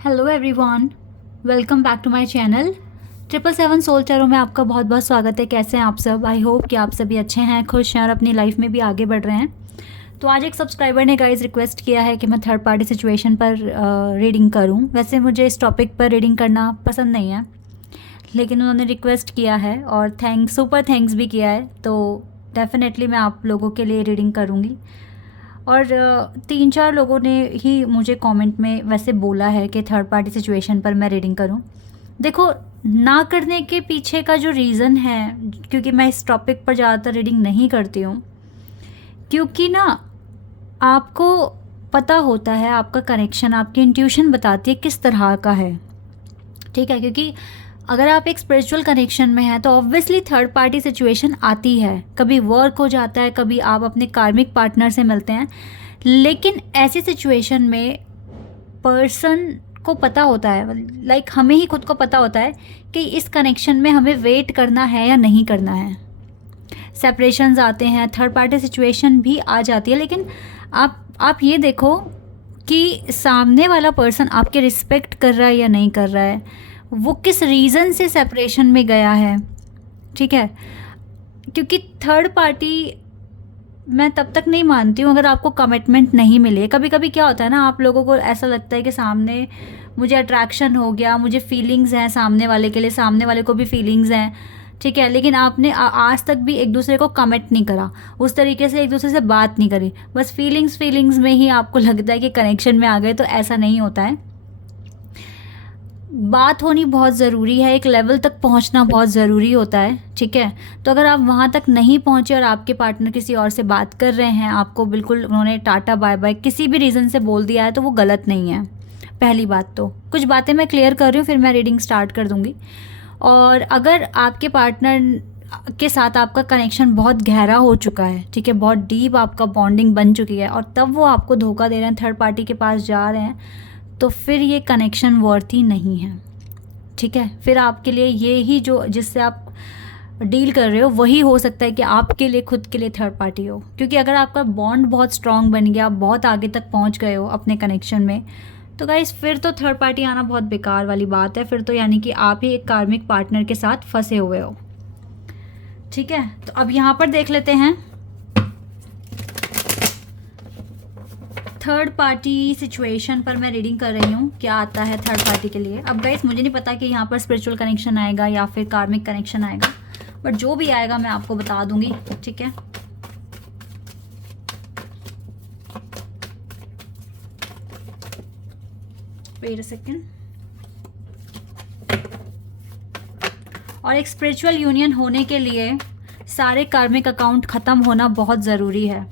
Hello everyone, welcome back to my channel 777 soul tarot में आपका बहुत बहुत स्वागत है। कैसे हैं आप सब? आई होप कि आप सभी अच्छे हैं, खुश हैं और अपनी लाइफ में भी आगे बढ़ रहे हैं। तो आज एक सब्सक्राइबर ने गाइस रिक्वेस्ट किया है कि मैं थर्ड पार्टी सिचुएशन पर रीडिंग करूं। वैसे मुझे इस टॉपिक पर रीडिंग करना पसंद नहीं है, लेकिन उन्होंने रिक्वेस्ट किया है और सुपर थैंक्स भी किया है, तो डेफिनेटली मैं आप लोगों के लिए रीडिंग करूँगी। और 3-4 लोगों ने ही मुझे कमेंट में वैसे बोला है कि थर्ड पार्टी सिचुएशन पर मैं रीडिंग करूं। देखो, ना करने के पीछे का जो रीज़न है, क्योंकि मैं इस टॉपिक पर ज़्यादातर रीडिंग नहीं करती हूँ, क्योंकि ना आपको पता होता है, आपका कनेक्शन, आपकी इंट्यूशन बताती है किस तरह का है। ठीक है, क्योंकि अगर आप एक स्पिरिचुअल कनेक्शन में हैं तो ऑब्वियसली थर्ड पार्टी सिचुएशन आती है। कभी वर्क हो जाता है, कभी आप अपने कार्मिक पार्टनर से मिलते हैं, लेकिन ऐसी सिचुएशन में पर्सन को पता होता है, लाइक हमें ही खुद को पता होता है कि इस कनेक्शन में हमें वेट करना है या नहीं करना है। सेपरेशंस आते हैं, थर्ड पार्टी सिचुएशन भी आ जाती है, लेकिन आप ये देखो कि सामने वाला पर्सन आपके रिस्पेक्ट कर रहा है या नहीं कर रहा है, वो किस रीज़न से सेपरेशन में गया है। ठीक है, क्योंकि थर्ड पार्टी मैं तब तक नहीं मानती हूँ अगर आपको कमिटमेंट नहीं मिले। कभी कभी क्या होता है ना, आप लोगों को ऐसा लगता है कि सामने मुझे अट्रैक्शन हो गया, मुझे फीलिंग्स हैं सामने वाले के लिए, सामने वाले को भी फीलिंग्स हैं। ठीक है, लेकिन आपने आज तक भी एक दूसरे को कमिट नहीं करा, उस तरीके से एक दूसरे से बात नहीं करी, बस फीलिंग्स में ही आपको लगता है कि कनेक्शन में आ गए। तो ऐसा नहीं होता है, बात होनी बहुत ज़रूरी है, एक लेवल तक पहुंचना बहुत ज़रूरी होता है। ठीक है, तो अगर आप वहां तक नहीं पहुंचे और आपके पार्टनर किसी और से बात कर रहे हैं, आपको बिल्कुल उन्होंने टाटा बाय बाय किसी भी रीज़न से बोल दिया है, तो वो गलत नहीं है। पहली बात तो कुछ बातें मैं क्लियर कर रही हूँ, फिर मैं रीडिंग स्टार्ट कर दूँगी। और अगर आपके पार्टनर के साथ आपका कनेक्शन बहुत गहरा हो चुका है, ठीक है, बहुत डीप आपका बॉन्डिंग बन चुकी है, और तब वो आपको धोखा दे रहे हैं, थर्ड पार्टी के पास जा रहे हैं, तो फिर ये कनेक्शन वर्थी नहीं है। ठीक है, फिर आपके लिए ये ही जो जिससे आप डील कर रहे हो वही हो सकता है कि आपके लिए खुद के लिए थर्ड पार्टी हो। क्योंकि अगर आपका बॉन्ड बहुत स्ट्रांग बन गया, आप बहुत आगे तक पहुंच गए हो अपने कनेक्शन में, तो गाइस फिर तो थर्ड पार्टी आना बहुत बेकार वाली बात है। फिर तो यानी कि आप ही एक कार्मिक पार्टनर के साथ फंसे हुए हो। ठीक है, तो अब यहाँ पर देख लेते हैं थर्ड पार्टी सिचुएशन पर मैं रीडिंग कर रही हूँ, क्या आता है थर्ड पार्टी के लिए। अब गाइस मुझे नहीं पता कि यहाँ पर स्पिरिचुअल कनेक्शन आएगा या फिर कार्मिक कनेक्शन आएगा, बट जो भी आएगा मैं आपको बता दूंगी। ठीक है, वेट अ सेकेंड। और एक स्पिरिचुअल यूनियन होने के लिए सारे कार्मिक अकाउंट ख़त्म होना बहुत ज़रूरी है।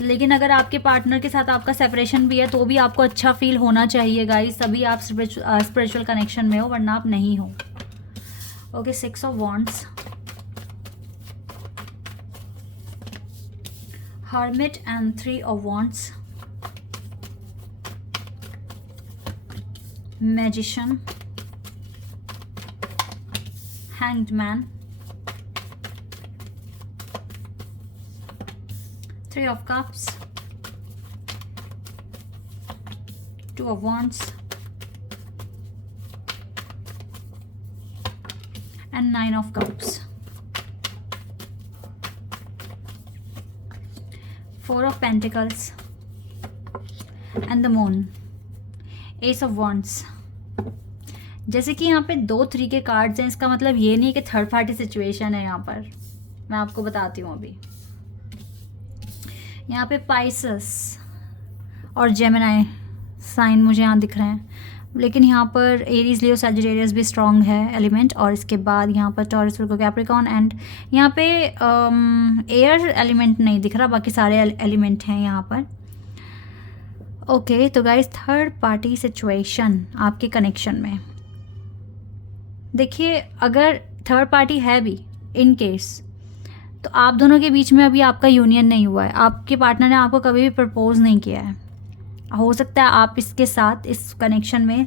लेकिन अगर आपके पार्टनर के साथ आपका सेपरेशन भी है तो भी आपको अच्छा फील होना चाहिए गाइस, तभी आप स्पिरिचुअल कनेक्शन में हो, वरना आप नहीं हो। Okay, 6 of wands, hermit and 3 of wands, magician, hanged man, 3 of cups, 2 of wands and 9 of cups, 4 of pentacles and the moon, ace of wands। जैसे कि यहाँ पे 2-3 के कार्ड्स हैं, इसका मतलब ये नहीं कि थर्ड पार्टी सिचुएशन है। यहाँ पर मैं आपको बताती हूँ। अभी यहाँ पे पाइसेस और जेमिनी साइन मुझे यहाँ दिख रहे हैं, लेकिन यहाँ पर एरीज, लियो, सजिटेरियस भी स्ट्रॉन्ग है एलिमेंट। और इसके बाद यहाँ पर टॉरस, वर्गो, कैप्रिकॉर्न एंड यहाँ पे एयर एलिमेंट नहीं दिख रहा, बाकी सारे एलिमेंट हैं यहाँ पर। ओके, तो गाइस थर्ड पार्टी सिचुएशन आपके कनेक्शन में, देखिए अगर थर्ड पार्टी है भी इन केस, तो आप दोनों के बीच में अभी आपका यूनियन नहीं हुआ है, आपके पार्टनर ने आपको कभी भी प्रपोज नहीं किया है। हो सकता है आप इसके साथ इस कनेक्शन में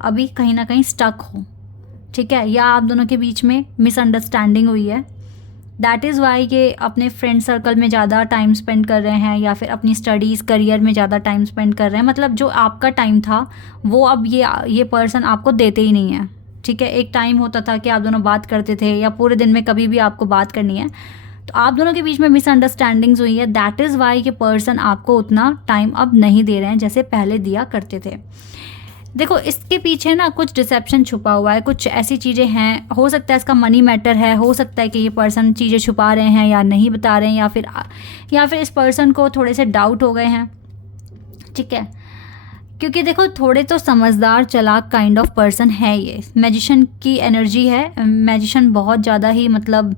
अभी कहीं ना कहीं स्टक हो। ठीक है, या आप दोनों के बीच में मिसअंडरस्टैंडिंग हुई है, दैट इज़ वाई ये अपने फ्रेंड सर्कल में ज़्यादा टाइम स्पेंड कर रहे हैं या फिर अपनी स्टडीज़ करियर में ज़्यादा टाइम स्पेंड कर रहे हैं। मतलब जो आपका टाइम था वो अब ये पर्सन आपको देते ही नहीं है, ठीक है। एक टाइम होता था कि आप दोनों बात करते थे या पूरे दिन में कभी भी आपको बात करनी है, तो आप दोनों के बीच में मिसअंडरस्टैंडिंग्स हुई है। दैट इज़ वाई ये पर्सन आपको उतना टाइम अब नहीं दे रहे हैं जैसे पहले दिया करते थे। देखो इसके पीछे ना कुछ डिसेप्शन छुपा हुआ है, कुछ ऐसी चीज़ें हैं। हो सकता है इसका मनी मैटर है, हो सकता है कि ये पर्सन चीज़ें छुपा रहे हैं या नहीं बता रहे हैं, या फिर इस पर्सन को थोड़े से डाउट हो गए हैं, ठीक है। क्योंकि देखो थोड़े तो समझदार चालाक काइंड ऑफ पर्सन है ये। मैजिशियन की एनर्जी है। मैजिशियन बहुत ज़्यादा ही मतलब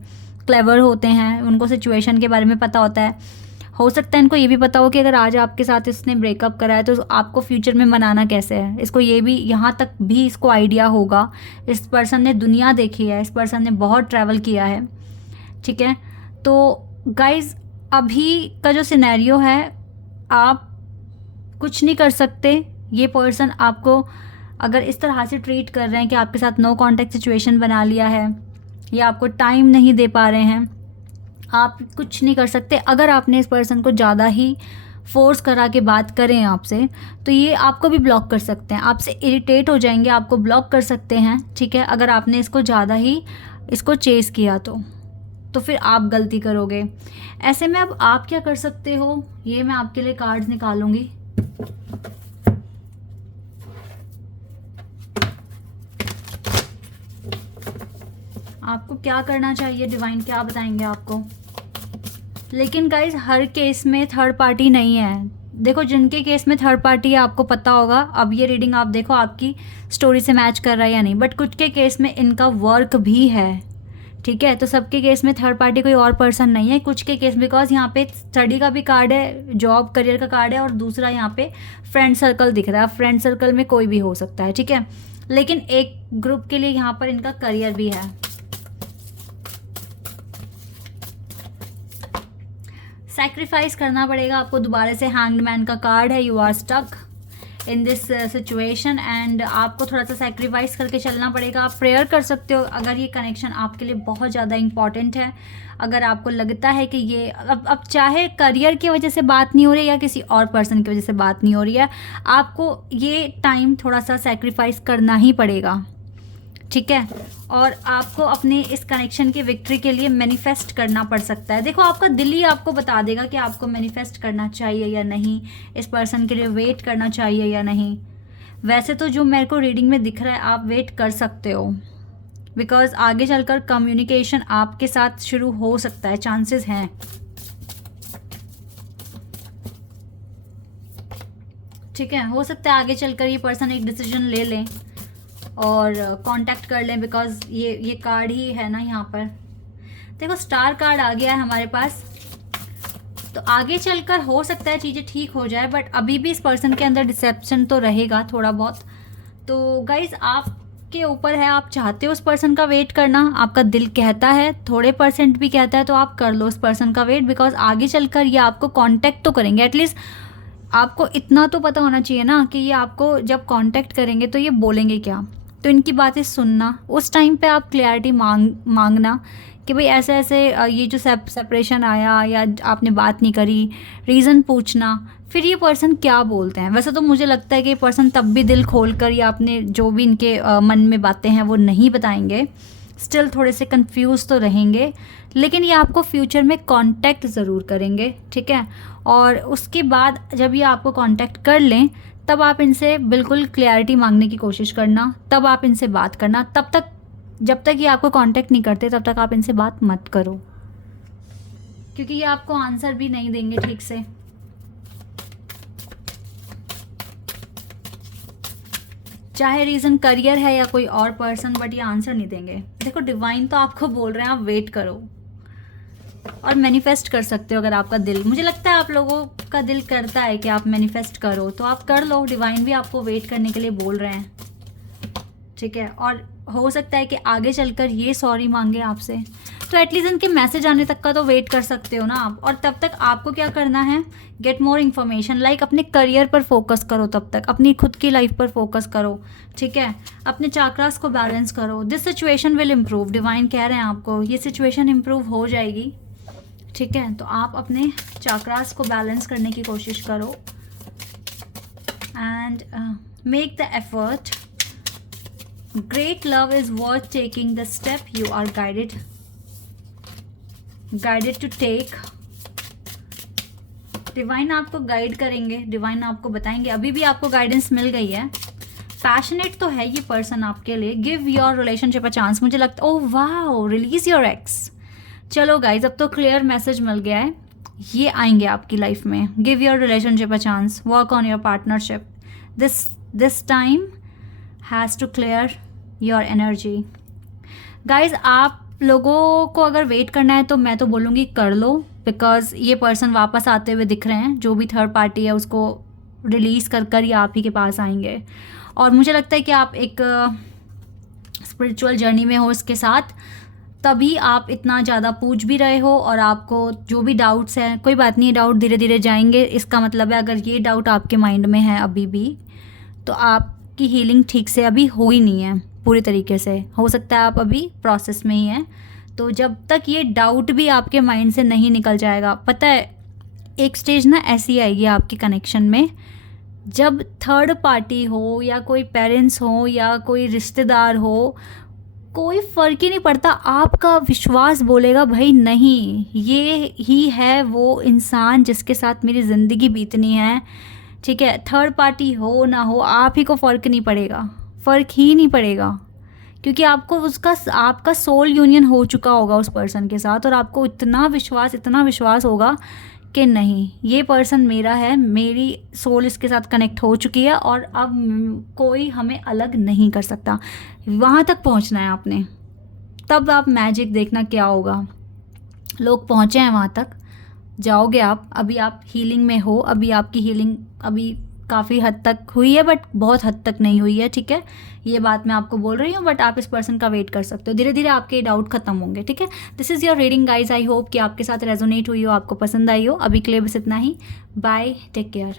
क्लेवर होते हैं, उनको सिचुएशन के बारे में पता होता है। हो सकता है इनको ये भी पता हो कि अगर आज आपके साथ इसने ब्रेकअप करा है तो आपको फ्यूचर में मनाना कैसे है। इसको ये भी, यहाँ तक भी इसको आइडिया होगा। इस पर्सन ने दुनिया देखी है, इस पर्सन ने बहुत ट्रैवल किया है, ठीक है। तो गाइज अभी का जो सिनेरियो है, आप कुछ नहीं कर सकते। ये पर्सन आपको अगर इस तरह से ट्रीट कर रहे हैं कि आपके साथ नो कांटेक्ट सिचुएशन बना लिया है या आपको टाइम नहीं दे पा रहे हैं, आप कुछ नहीं कर सकते। अगर आपने इस पर्सन को ज़्यादा ही फोर्स करा के बात करें आपसे, तो ये आपको भी ब्लॉक कर सकते हैं, आपसे इरिटेट हो जाएंगे, आपको ब्लॉक कर सकते हैं, ठीक है। अगर आपने इसको ज़्यादा ही इसको चेस किया तो फिर आप गलती करोगे। ऐसे में अब आप क्या कर सकते हो, ये मैं आपके लिए कार्ड्स निकालूंगी। आपको क्या करना चाहिए, डिवाइन क्या बताएंगे आपको। लेकिन गाइज हर केस में थर्ड पार्टी नहीं है। देखो जिनके केस में थर्ड पार्टी है आपको पता होगा। अब ये रीडिंग आप देखो आपकी स्टोरी से मैच कर रहा है या नहीं, बट कुछ के केस में इनका वर्क भी है, ठीक है। तो सबके केस में थर्ड पार्टी कोई और पर्सन नहीं है। कुछ के केस बिकॉज यहाँ पे स्टडी का भी कार्ड है, जॉब करियर का कार्ड है, और दूसरा यहाँ पे फ्रेंड सर्कल दिख रहा है। फ्रेंड सर्कल में कोई भी हो सकता है, ठीक है। लेकिन एक ग्रुप के लिए यहाँ पर इनका करियर भी है। सैक्रिफाइस करना पड़ेगा आपको दोबारा से। हैंग्ड मैन का कार्ड है। You are stuck in this situation and आपको थोड़ा सा सैक्रिफाइस करके चलना पड़ेगा। आप प्रेयर कर सकते हो अगर ये कनेक्शन आपके लिए बहुत ज़्यादा इंपॉर्टेंट है। अगर आपको लगता है कि ये अब चाहे करियर की वजह से बात नहीं हो रही है या किसी और पर्सन की वजह से बात नहीं हो रही है, आपको ये टाइम थोड़ा सा सैक्रिफाइस करना ही पड़ेगा, ठीक है। और आपको अपने इस कनेक्शन की विक्ट्री के लिए मैनिफेस्ट करना पड़ सकता है। देखो आपका दिल ही आपको बता देगा कि आपको मैनिफेस्ट करना चाहिए या नहीं, इस पर्सन के लिए वेट करना चाहिए या नहीं। वैसे तो जो मेरे को रीडिंग में दिख रहा है आप वेट कर सकते हो, बिकॉज आगे चलकर कम्युनिकेशन आपके साथ शुरू हो सकता है, चांसेस हैं। ठीक है, हो सकता है आगे चलकर ये पर्सन एक डिसीजन ले लें और कांटेक्ट कर लें, बिकॉज ये कार्ड ही है ना यहाँ पर। देखो स्टार कार्ड आ गया है हमारे पास, तो आगे चलकर हो सकता है चीज़ें ठीक हो जाए, बट अभी भी इस पर्सन के अंदर डिसेप्शन तो रहेगा थोड़ा बहुत। तो गाइज आपके ऊपर है, आप चाहते हो उस पर्सन का वेट करना, आपका दिल कहता है, थोड़े % भी कहता है तो आप कर लो उस पर्सन का वेट, बिकॉज आगे चलकर ये आपको कांटेक्ट तो करेंगे। एटलीस्ट आपको इतना तो पता होना चाहिए ना कि ये आपको जब कांटेक्ट करेंगे तो ये बोलेंगे क्या, तो इनकी बातें सुनना। उस टाइम पे आप क्लैरिटी मांगना कि भाई ऐसे ऐसे ये जो सेपरेशन आया या आपने बात नहीं करी, रीज़न पूछना, फिर ये पर्सन क्या बोलते हैं। वैसे तो मुझे लगता है कि ये पर्सन तब भी दिल खोल कर या अपने जो भी इनके मन में बातें हैं वो नहीं बताएंगे, स्टिल थोड़े से कंफ्यूज तो रहेंगे, लेकिन ये आपको फ्यूचर में कांटेक्ट ज़रूर करेंगे, ठीक है। और उसके बाद जब ये आपको कांटेक्ट कर लें तब आप इनसे बिल्कुल क्लैरिटी मांगने की कोशिश करना, तब आप इनसे बात करना। तब तक जब तक ये आपको कांटेक्ट नहीं करते तब तक आप इनसे बात मत करो, क्योंकि ये आपको आंसर भी नहीं देंगे ठीक से। चाहे रीज़न करियर है या कोई और पर्सन, बट ये आंसर नहीं देंगे। देखो डिवाइन तो आपको बोल रहे हैं आप वेट करो और मैनिफेस्ट कर सकते हो अगर आपका दिल, मुझे लगता है आप लोगों का दिल करता है कि आप मैनिफेस्ट करो तो आप कर लो। डिवाइन भी आपको वेट करने के लिए बोल रहे हैं, ठीक है, और हो सकता है कि आगे चलकर ये सॉरी मांगे आपसे, तो एटलीस्ट इनके मैसेज आने तक का तो वेट कर सकते हो ना आप। और तब तक आपको क्या करना है, गेट मोर इन्फॉर्मेशन, लाइक अपने करियर पर फोकस करो, तब तक अपनी खुद की लाइफ पर फोकस करो, ठीक है, अपने चाक्रास को बैलेंस करो। This situation will improve, divine कह रहे हैं आपको ये सिचुएशन इम्प्रूव हो जाएगी, ठीक है। तो आप अपने चाक्रास को बैलेंस करने की कोशिश करो and make the effort. Great love is worth taking the step you are guided to take. Divine आपको गाइड करेंगे, डिवाइन आपको बताएंगे, अभी भी आपको गाइडेंस मिल गई है। पैशनेट तो है ये पर्सन आपके लिए। Give your relationship a chance, मुझे लगता है, oh wow, release your x. चलो गाइज, अब तो क्लियर मैसेज मिल गया है, ये आएंगे आपकी लाइफ में। Give your relationship a chance, work on your partnership, this time has to clear your energy. Guys, आप लोगों को अगर वेट करना है तो मैं तो बोलूँगी कर लो, बिकॉज ये पर्सन वापस आते हुए दिख रहे हैं। जो भी थर्ड पार्टी है उसको रिलीज़ कर कर ये आप ही के पास आएंगे। और मुझे लगता है कि आप एक स्पिरिचुअल जर्नी में हो इसके साथ, तभी आप इतना ज़्यादा पूछ भी रहे हो। और आपको जो भी डाउट्स हैं, कोई बात नहीं, डाउट धीरे धीरे जाएंगे। इसका मतलब है अगर ये डाउट आपके माइंड में है अभी भी, तो आपकी हीलिंग ठीक से अभी हो ही नहीं है पूरी तरीके से। हो सकता है आप अभी प्रोसेस में ही हैं। तो जब तक ये डाउट भी आपके माइंड से नहीं निकल जाएगा, पता है एक स्टेज ना ऐसी आएगी आपके कनेक्शन में, जब थर्ड पार्टी हो या कोई पेरेंट्स हो या कोई रिश्तेदार हो, कोई फ़र्क ही नहीं पड़ता, आपका विश्वास बोलेगा भाई नहीं, ये ही है वो इंसान जिसके साथ मेरी ज़िंदगी बीतनी है, ठीक है। थर्ड पार्टी हो ना हो, आप ही को फ़र्क नहीं पड़ेगा, फ़र्क ही नहीं पड़ेगा, क्योंकि आपको आपका सोल यूनियन हो चुका होगा उस पर्सन के साथ। और आपको इतना विश्वास होगा कि नहीं, ये पर्सन मेरा है, मेरी सोल इसके साथ कनेक्ट हो चुकी है और अब कोई हमें अलग नहीं कर सकता। वहाँ तक पहुँचना है आपने, तब आप मैजिक देखना क्या होगा। लोग पहुँचे हैं वहाँ तक, जाओगे आप। अभी आप हीलिंग में हो, अभी आपकी हीलिंग अभी काफ़ी हद तक हुई है, बट बहुत हद तक नहीं हुई है, ठीक है। ये बात मैं आपको बोल रही हूँ, बट आप इस पर्सन का वेट कर सकते हो। धीरे धीरे आपके डाउट खत्म होंगे, ठीक है। This is your reading guys. I hope कि आपके साथ रेजोनेट हुई हो, आपको पसंद आई हो। अभी के लिए बस इतना ही। Bye, take care.